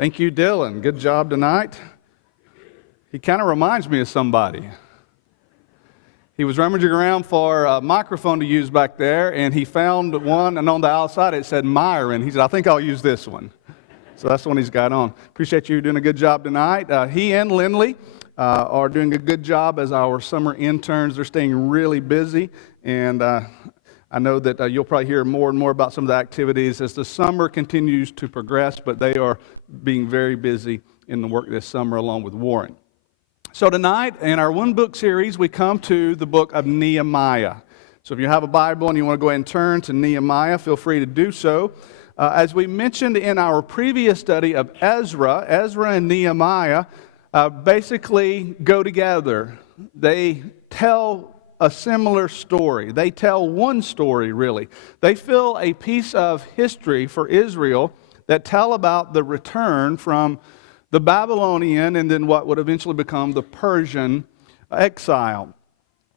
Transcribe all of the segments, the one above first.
Thank you, Dylan. Good job tonight. He kind of reminds me of somebody. He was rummaging around for a microphone to use back there, and he found one, and on the outside it said Myron. He said, I think I'll use this one. So that's the one he's got on. Appreciate you doing a good job tonight. He and Lindley are doing a good job as our summer interns. They're staying really busy, and I know that you'll probably hear more and more about some of the activities as the summer continues to progress, but they are being very busy in the work this summer along with Warren. So tonight, in our one-book series, we come to the book of Nehemiah. So if you have a Bible and you want to go ahead and turn to Nehemiah, feel free to do so. As we mentioned in our previous study of Ezra and Nehemiah basically go together. They tell a similar story. They tell one story, really. They fill a piece of history for Israel that tell about the return from the Babylonian and then what would eventually become the Persian exile.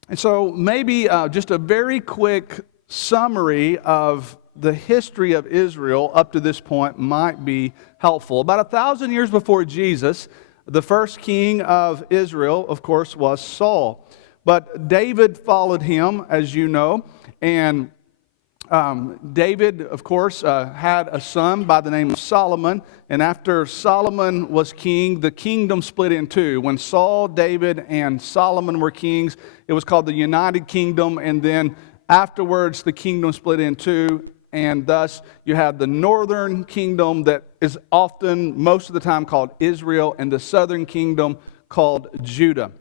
And so maybe just a very quick summary of the history of Israel up to this point might be helpful. About 1,000 years before Jesus, the first king of Israel, of course, was Saul. But David followed him, as you know, and David, of course, had a son by the name of Solomon, and after Solomon was king, the kingdom split in two. When Saul, David, and Solomon were kings, it was called the United Kingdom, and then afterwards the kingdom split in two, and thus you have the northern kingdom that is often, most of the time, called Israel, and the southern kingdom called Judah.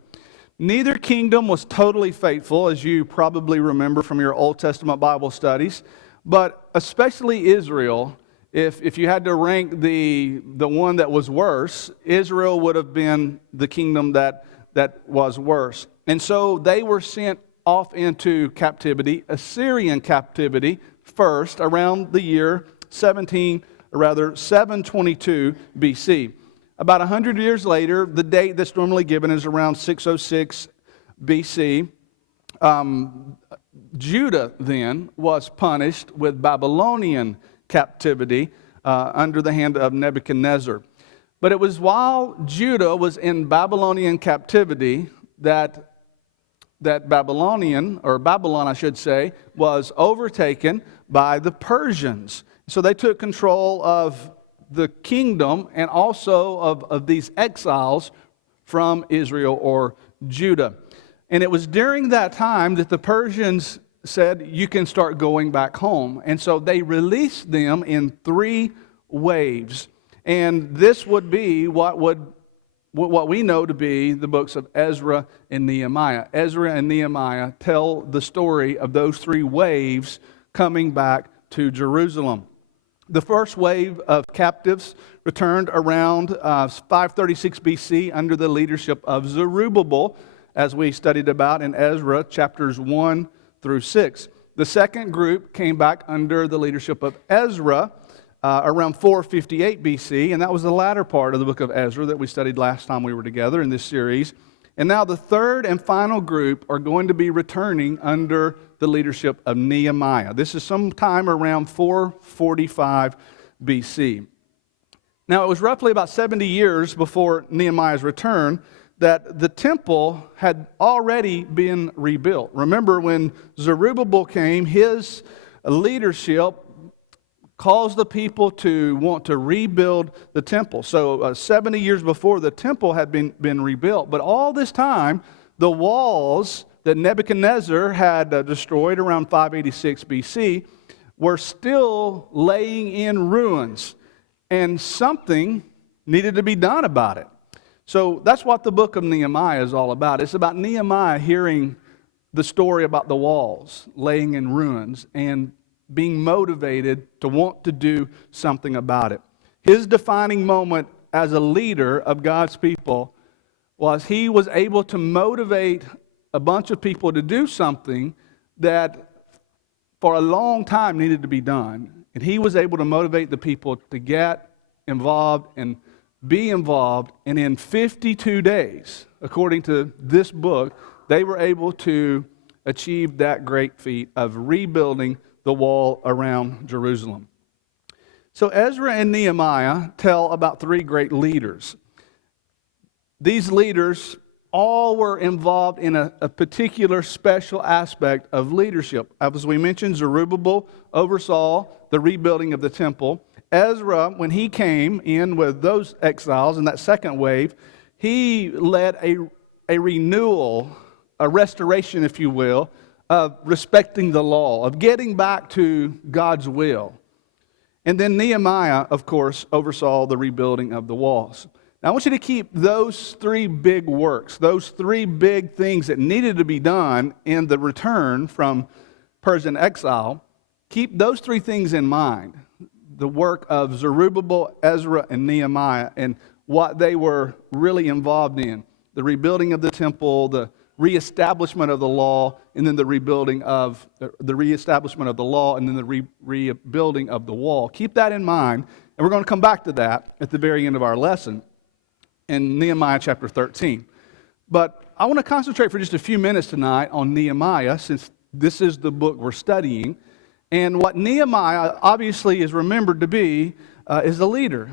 Neither kingdom was totally faithful, as you probably remember from your Old Testament Bible studies, but especially Israel, if you had to rank the one that was worse, Israel would have been the kingdom that was worse. And so they were sent off into captivity, Assyrian captivity, first around the year 722 BC. About 100 years later, the date that's normally given is around 606 BC. Judah then was punished with Babylonian captivity under the hand of Nebuchadnezzar. But it was while Judah was in Babylonian captivity that Babylon, I should say, was overtaken by the Persians. So they took control of the kingdom and also of these exiles from Israel or Judah. And it was during that time that the Persians said, you can start going back home. And so they released them in 3 waves. And this would be what we know to be the books of Ezra and Nehemiah. Ezra and Nehemiah tell the story of those 3 waves coming back to Jerusalem. The first wave of captives returned around 536 BC under the leadership of Zerubbabel, as we studied about in Ezra chapters 1 through 6. The second group came back under the leadership of Ezra around 458 BC, and that was the latter part of the book of Ezra that we studied last time we were together in this series. And now the third and final group are going to be returning under the leadership of Nehemiah. This is sometime around 445 BC. Now, it was roughly about 70 years before Nehemiah's return that the temple had already been rebuilt. Remember, when Zerubbabel came, his leadership caused the people to want to rebuild the temple. So 70 years before, the temple had been rebuilt. But all this time, the walls that Nebuchadnezzar had destroyed around 586 BC were still laying in ruins. And something needed to be done about it. So that's what the book of Nehemiah is all about. It's about Nehemiah hearing the story about the walls laying in ruins and being motivated to want to do something about it. His defining moment as a leader of God's people was he was able to motivate a bunch of people to do something that for a long time needed to be done. And he was able to motivate the people to get involved and be involved. And in 52 days, according to this book, they were able to achieve that great feat of rebuilding the wall around Jerusalem. So Ezra and Nehemiah tell about three great leaders. These leaders all were involved in a particular special aspect of leadership. As we mentioned, Zerubbabel oversaw the rebuilding of the temple. Ezra, when he came in with those exiles in that second wave, he led a renewal, a restoration, if you will, of respecting the law, of getting back to God's will. And then Nehemiah, of course, oversaw the rebuilding of the walls. Now, I want you to keep those three big works, those three big things that needed to be done in the return from Persian exile. Keep those three things in mind. The work of Zerubbabel, Ezra, and Nehemiah, and what they were really involved in. The rebuilding of the temple, the reestablishment of the law, and then the reestablishment of the law, and then the rebuilding of the wall. Keep that in mind, and we're going to come back to that at the very end of our lesson in Nehemiah chapter 13. But I want to concentrate for just a few minutes tonight on Nehemiah, since this is the book we're studying. And what Nehemiah obviously is remembered to be is a leader.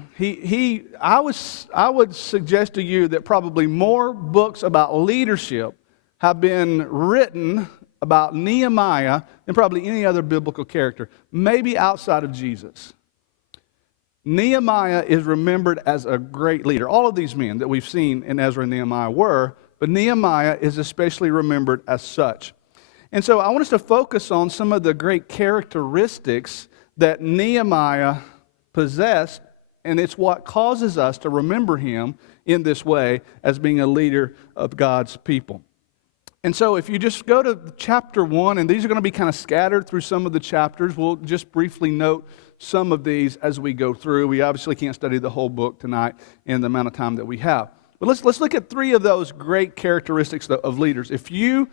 I would suggest to you that probably more books about leadership have been written about Nehemiah than probably any other biblical character, maybe outside of Jesus. Nehemiah is remembered as a great leader. All of these men that we've seen in Ezra and Nehemiah were, but Nehemiah is especially remembered as such. And so I want us to focus on some of the great characteristics that Nehemiah possessed, and it's what causes us to remember him in this way as being a leader of God's people. And so if you just go to chapter 1, and these are going to be kind of scattered through some of the chapters. We'll just briefly note some of these as we go through. We obviously can't study the whole book tonight in the amount of time that we have. But let's look at three of those great characteristics of leaders. If you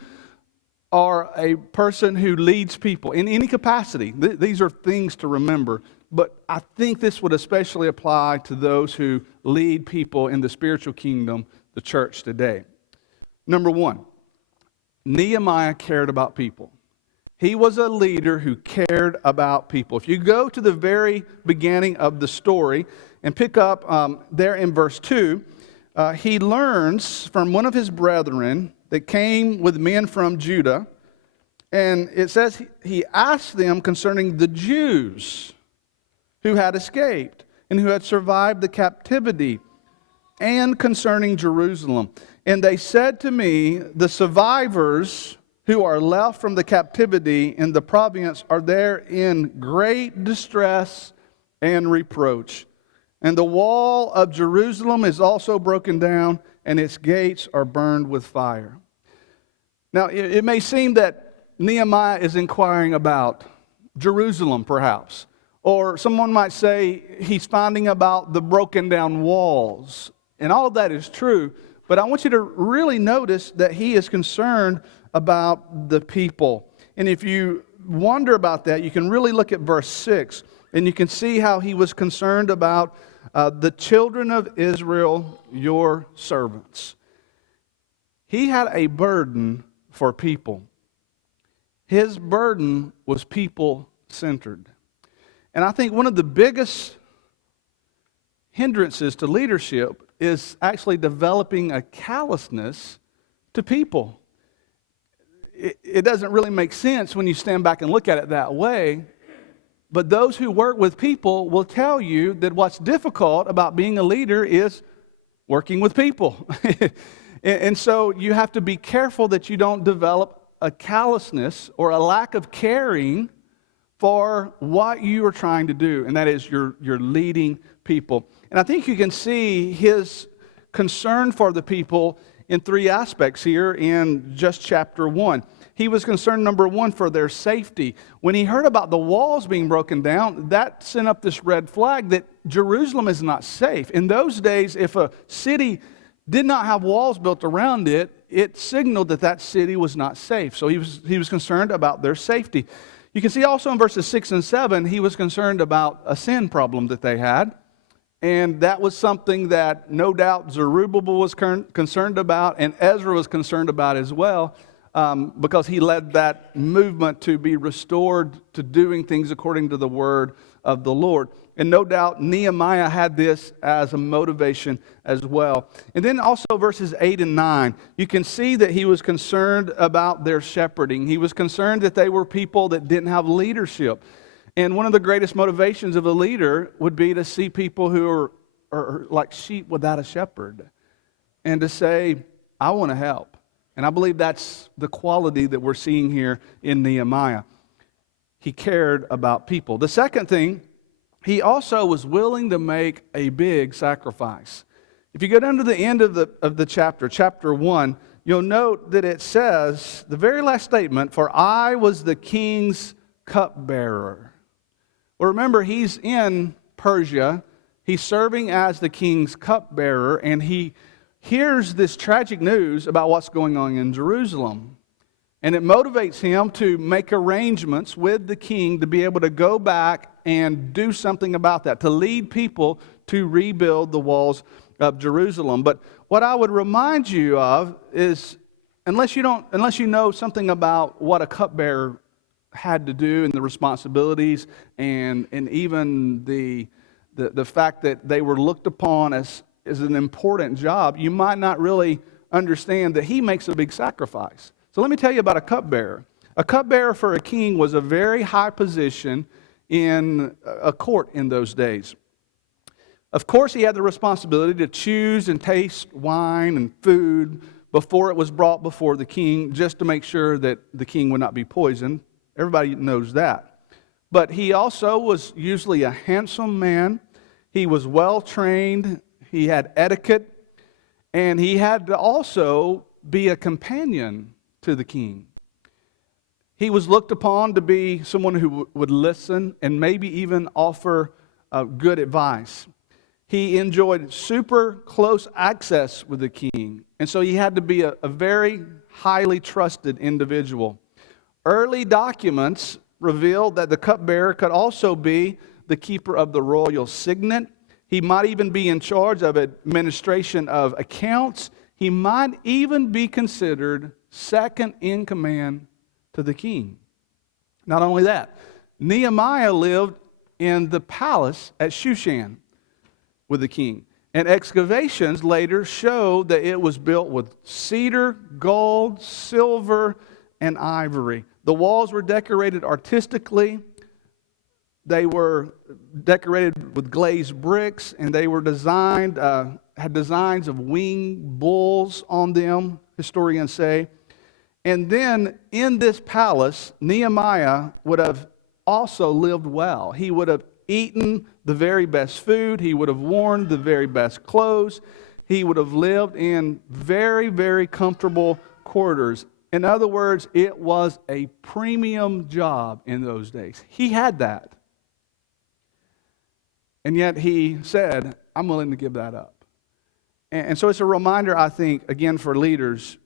are a person who leads people in any capacity, these are things to remember. But I think this would especially apply to those who lead people in the spiritual kingdom, the church today. Number one, Nehemiah cared about people. He was a leader who cared about people. If you go to the very beginning of the story and pick up there in verse 2, he learns from one of his brethren that came with men from Judah, and it says he asked them concerning the Jews who had escaped and who had survived the captivity, and concerning Jerusalem. And they said to me, the survivors who are left from the captivity in the province are there in great distress and reproach. And the wall of Jerusalem is also broken down, and its gates are burned with fire. Now, it may seem that Nehemiah is inquiring about Jerusalem, perhaps. Or someone might say he's finding about the broken down walls. And all of that is true. But I want you to really notice that he is concerned about the people. And if you wonder about that, you can really look at verse 6. And you can see how he was concerned about the children of Israel, your servants. He had a burden for people. His burden was people-centered. And I think one of the biggest hindrances to leadership is actually developing a callousness to people. It doesn't really make sense when you stand back and look at it that way. But those who work with people will tell you that what's difficult about being a leader is working with people. And so you have to be careful that you don't develop a callousness or a lack of caring for what you are trying to do, and that is you're leading people. And I think you can see his concern for the people in three aspects here in just chapter 1. He was concerned, number one, for their safety. When he heard about the walls being broken down, that sent up this red flag that Jerusalem is not safe. In those days, if a city did not have walls built around it, it signaled that that city was not safe. So he was concerned about their safety. You can see also in verses 6 and 7, he was concerned about a sin problem that they had. And that was something that no doubt Zerubbabel was concerned about, and Ezra was concerned about as well, because he led that movement to be restored to doing things according to the word of the Lord. And no doubt Nehemiah had this as a motivation as well. And then also verses 8 and 9, you can see that he was concerned about their shepherding. He was concerned that they were people that didn't have leadership. And one of the greatest motivations of a leader would be to see people who are like sheep without a shepherd, and to say, I want to help. And I believe that's the quality that we're seeing here in Nehemiah. He cared about people. The second thing, he also was willing to make a big sacrifice. If you go down to the end of the chapter 1, you'll note that it says, the very last statement, for I was the king's cupbearer. Well, remember, he's in Persia. He's serving as the king's cupbearer, and he hears this tragic news about what's going on in Jerusalem. And it motivates him to make arrangements with the king to be able to go back and do something about that, to lead people to rebuild the walls of Jerusalem. But what I would remind you of is, unless you know something about what a cupbearer had to do and the responsibilities and even the fact that they were looked upon as an important job, you might not really understand that he makes a big sacrifice. So let me tell you about a cupbearer. A cupbearer for a king was a very high position in a court in those days. Of course, he had the responsibility to choose and taste wine and food before it was brought before the king, just to make sure that the king would not be poisoned. Everybody knows that. But he also was usually a handsome man. He was well trained. He had etiquette. And he had to also be a companion to the king. He was looked upon to be someone who would listen and maybe even offer good advice. He enjoyed super close access with the king, and so he had to be a very highly trusted individual. Early documents revealed that the cupbearer could also be the keeper of the royal signet. He might even be in charge of administration of accounts. He might even be considered second in command to the king. Not only that, Nehemiah lived in the palace at Shushan with the king. And excavations later show that it was built with cedar, gold, silver, and ivory. The walls were decorated artistically. They were decorated with glazed bricks, and they were had designs of winged bulls on them, historians say. And then in this palace, Nehemiah would have also lived well. He would have eaten the very best food. He would have worn the very best clothes. He would have lived in very, very comfortable quarters. In other words, it was a premium job in those days. He had that. And yet he said, I'm willing to give that up. And so it's a reminder, I think, again, for leaders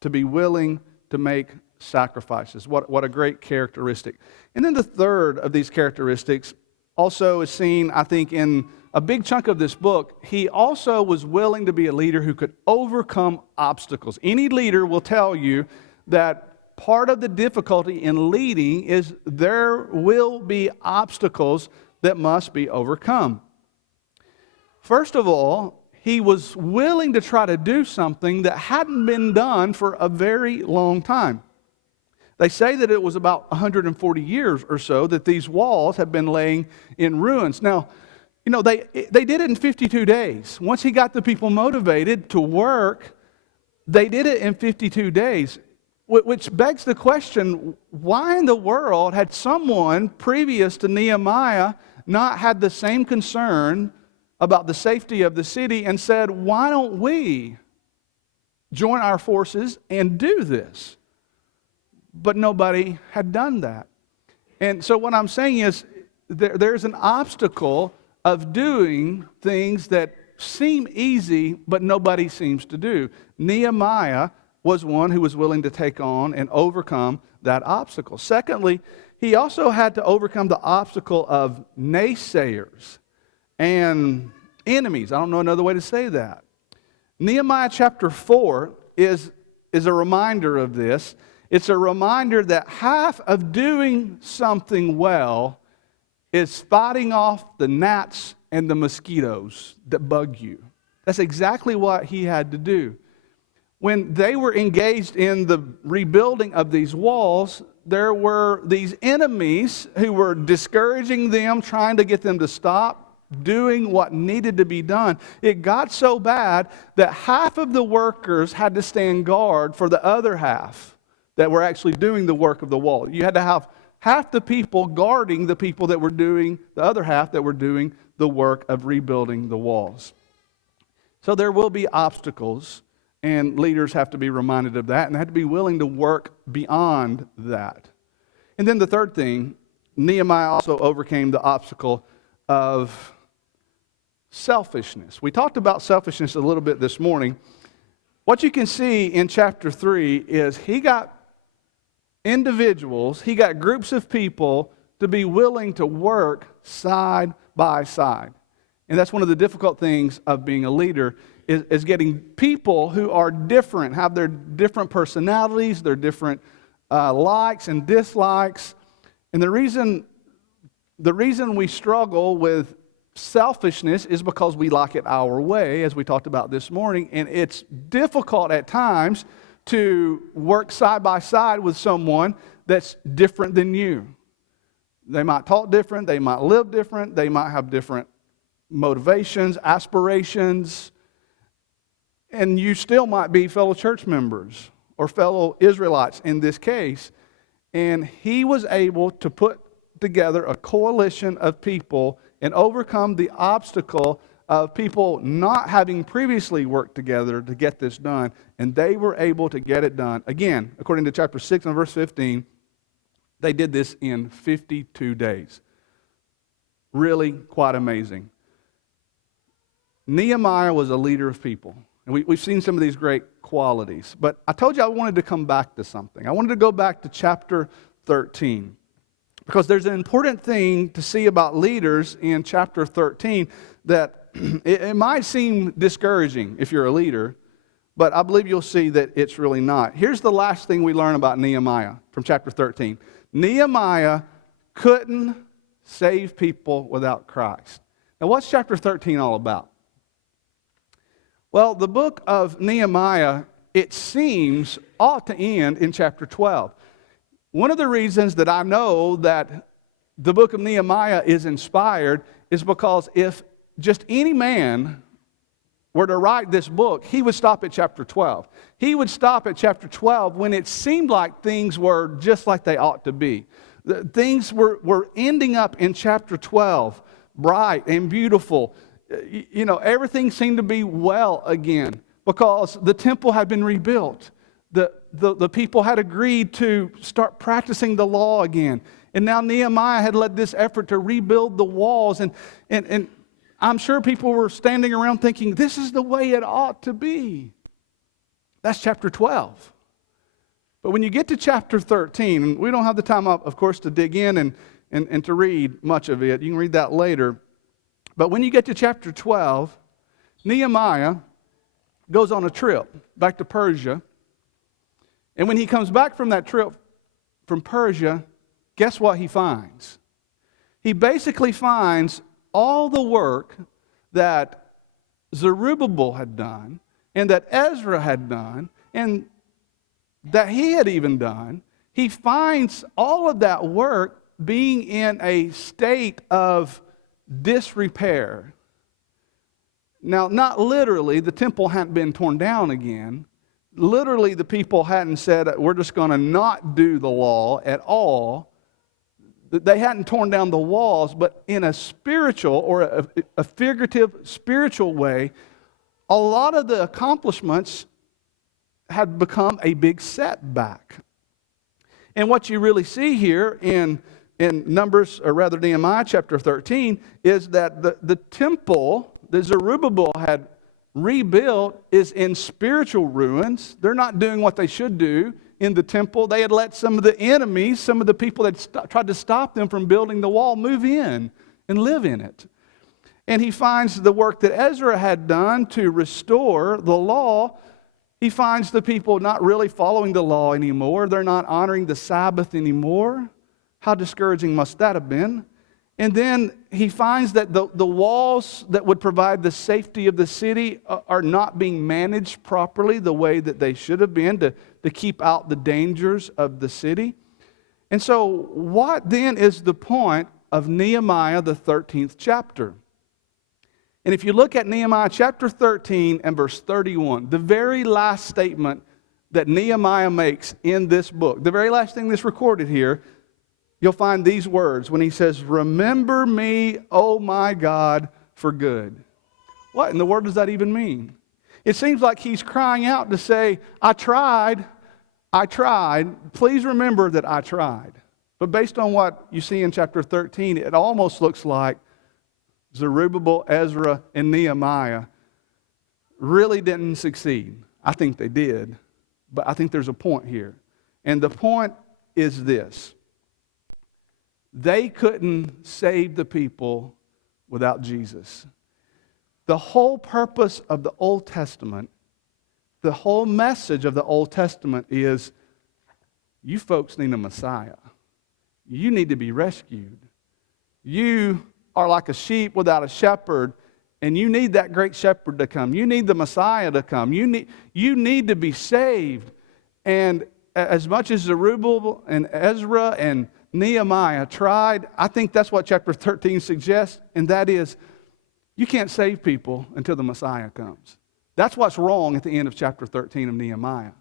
to be willing to make sacrifices. What a great characteristic. And then the third of these characteristics also is seen, I think, in a big chunk of this book. He also was willing to be a leader who could overcome obstacles. Any leader will tell you that part of the difficulty in leading is there will be obstacles that must be overcome. First of all, he was willing to try to do something that hadn't been done for a very long time. They say that it was about 140 years or so that these walls have been laying in ruins. Now, they did it in 52 days. Once he got the people motivated to work, they did it in 52 days, which begs the question, why in the world had someone previous to Nehemiah not had the same concern about the safety of the city and said, why don't we join our forces and do this? But nobody had done that. And so what I'm saying is there's an obstacle of doing things that seem easy, but nobody seems to do. Nehemiah was one who was willing to take on and overcome that obstacle. Secondly, he also had to overcome the obstacle of naysayers and enemies. I don't know another way to say that. Nehemiah chapter 4 is a reminder of this. It's a reminder that half of doing something well is fighting off the gnats and the mosquitoes that bug you. That's exactly what he had to do. When they were engaged in the rebuilding of these walls, there were these enemies who were discouraging them, trying to get them to stop doing what needed to be done. It got so bad that half of the workers had to stand guard for the other half that were actually doing the work of the wall. You had to have half the people guarding the people that were doing, the other half that were doing the work of rebuilding the walls. So there will be obstacles, and leaders have to be reminded of that, and they have to be willing to work beyond that. And then the third thing, Nehemiah also overcame the obstacle of selfishness. We talked about selfishness a little bit this morning. What you can see in chapter 3 is he got individuals, he got groups of people to be willing to work side by side. And that's one of the difficult things of being a leader, is getting people who are different, have their different personalities, their different likes and dislikes. And the reason we struggle with selfishness is because we like it our way, as we talked about this morning, and it's difficult at times to work side by side with someone that's different than you. They might talk different, they might live different, they might have different motivations, aspirations, and you still might be fellow church members or fellow Israelites in this case. And he was able to put together a coalition of people and overcome the obstacle of people not having previously worked together to get this done. And they were able to get it done. Again, according to chapter 6 and verse 15, they did this in 52 days. Really quite amazing. Nehemiah was a leader of people. And we've seen some of these great qualities. But I told you I wanted to come back to something. I wanted to go back to chapter 13. Because there's an important thing to see about leaders in chapter 13 that it might seem discouraging if you're a leader, but I believe you'll see that it's really not. Here's the last thing we learn about Nehemiah from chapter 13. Nehemiah couldn't save people without Christ. Now, what's chapter 13 all about? Well, the book of Nehemiah, it seems, ought to end in chapter 12. One of the reasons that I know that the book of Nehemiah is inspired is because if just any man were to write this book, he would stop at chapter 12. He would stop at chapter 12 when it seemed like things were just like they ought to be. Things were ending up in chapter 12, bright and beautiful. You know, everything seemed to be well again because the temple had been rebuilt. The people had agreed to start practicing the law again. And now Nehemiah had led this effort to rebuild the walls. And I'm sure people were standing around thinking, this is the way it ought to be. That's chapter 12. But when you get to chapter 13, and we don't have the time, of course, to dig in and to read much of it. You can read that later. But when you get to chapter 12, Nehemiah goes on a trip back to Persia. And when he comes back from that trip from Persia, guess what he finds? He basically finds all the work that Zerubbabel had done and that Ezra had done and that he had even done. He finds all of that work being in a state of disrepair. Now, not literally, the temple hadn't been torn down again. Literally, the people hadn't said, we're just going to not do the law at all. They hadn't torn down the walls, but in a spiritual or a figurative spiritual way, a lot of the accomplishments had become a big setback. And what you really see here in Numbers, or rather Nehemiah chapter 13, is that the temple that Zerubbabel had rebuilt is in spiritual ruins. They're not doing what they should do in the temple. They had let some of the enemies, some of the people that tried to stop them from building the wall, move in and live in it. And he finds the work that Ezra had done to restore the law. He finds the people not really following the law anymore. They're not honoring the Sabbath anymore. How discouraging must that have been? And then he finds that the walls that would provide the safety of the city are not being managed properly the way that they should have been to keep out the dangers of the city. And so what then is the point of Nehemiah, the 13th chapter? And if you look at Nehemiah chapter 13 and verse 31, the very last statement that Nehemiah makes in this book, the very last thing that's recorded here, you'll find these words when he says, "Remember me, O my God, for good." What in the world does that even mean? It seems like he's crying out to say, I tried, please remember that I tried. But based on what you see in chapter 13, it almost looks like Zerubbabel, Ezra, and Nehemiah really didn't succeed. I think they did, but I think there's a point here. And the point is this: they couldn't save the people without Jesus. The whole purpose of the Old Testament, the whole message of the Old Testament is, you folks need a Messiah. You need to be rescued. You are like a sheep without a shepherd, and you need that great shepherd to come. You need the Messiah to come. You need to be saved. And as much as Zerubbabel and Ezra and Nehemiah tried, I think that's what chapter 13 suggests, and that is, you can't save people until the Messiah comes. That's what's wrong at the end of chapter 13 of Nehemiah.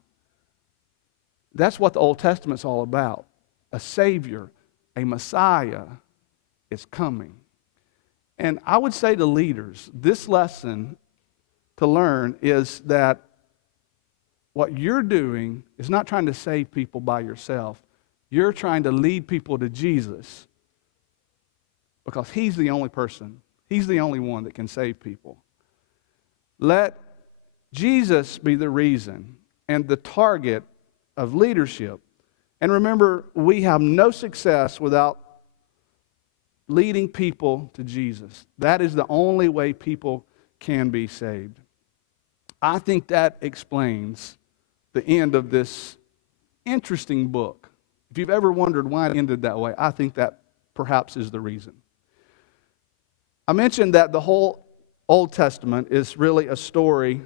That's what the Old Testament's all about. A Savior, a Messiah is coming. And I would say to leaders, this lesson to learn is that what you're doing is not trying to save people by yourself. You're trying to lead people to Jesus, because He's the only person, He's the only one that can save people. Let Jesus be the reason and the target of leadership. And remember, we have no success without leading people to Jesus. That is the only way people can be saved. I think that explains the end of this interesting book. If you've ever wondered why it ended that way, I think that perhaps is the reason. I mentioned that the whole Old Testament is really a story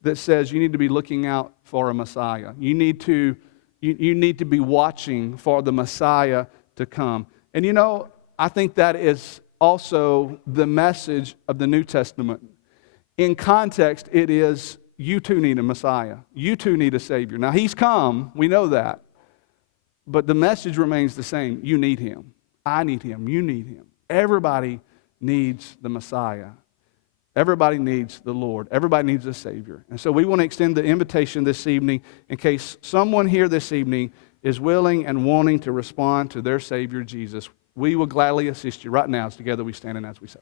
that says you need to be looking out for a Messiah. You need to be watching for the Messiah to come. And you know, I think that is also the message of the New Testament. In context, it is, you too need a Messiah. You too need a Savior. Now, He's come. We know that. But the message remains the same. You need Him. I need Him. You need Him. Everybody needs the Messiah. Everybody needs the Lord. Everybody needs a Savior. And so we want to extend the invitation this evening in case someone here this evening is willing and wanting to respond to their Savior, Jesus. We will gladly assist you right now as together we stand and as we say.